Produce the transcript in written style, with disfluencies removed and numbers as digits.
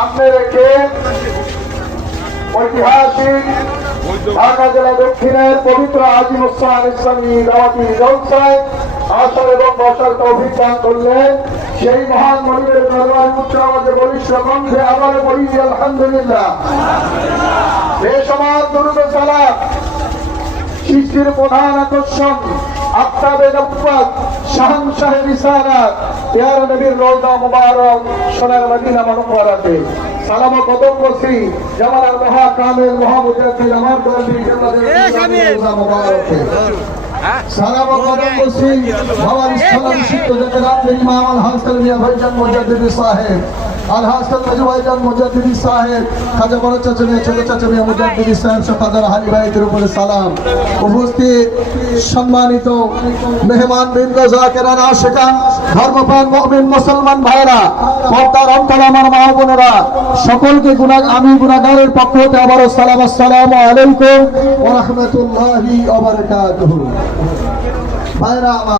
সামনে রেখে ঐতিহাসিক ঢাকা জেলা দক্ষিণের পবিত্র হাজী মুসলিম ইসলামী দাওয়াতি জলসায় আসর এবং বসার তৌফিক দান করলেন। সেই মহান মনিবের দরবারে উচ্চ আওয়াজে বলিষ্ঠ কণ্ঠে আবার বলি আলহামদুলিল্লাহ। বেসমার দুরূদ ও সালাত সৃষ্টির প্রধান আকর্ষণ আফতাবে নবুওয়াত শাহনশাহ রিসালাত প্যারা নবীর রওজা মুবারক সোনার মদিনা মুবারকে সালাম ও কদম বসি জামানার মহা কামেল মুহাম্মদের আমার দরদি জান্নাতের রওজা মুবারকে সালাম ও কদম বসি বাবার ইসলাম শিক্ষক জাকাতের ইমাম আল হাসান মিয়া ভাইজান মুজাদ্দিদ সাহেব আল হাসান ভাইজান মুজাদ্দিদ সাহেব খাজা বড় চাচা মিয়া ছোট চাচা মিয়া মুজাদ্দিদ সাহেব সফাদার হাজি ভাইদের উপরে সালাম। উপস্থিত সম্মানিত মেহমান বৃন্দ জাকিরান আশিকান ধর্মপ্রাণ মুমিন মুসলমান ভাইরা পর্দার অন্তরালে আমার মা বোনেরা সকলকে আমি গুনাহগারের পক্ষ হতে আবারও সালাম আসসালামু আলাইকুম ওয়া রাহমাতুল্লাহি ওয়া বারাকাতুহু। ভাইরা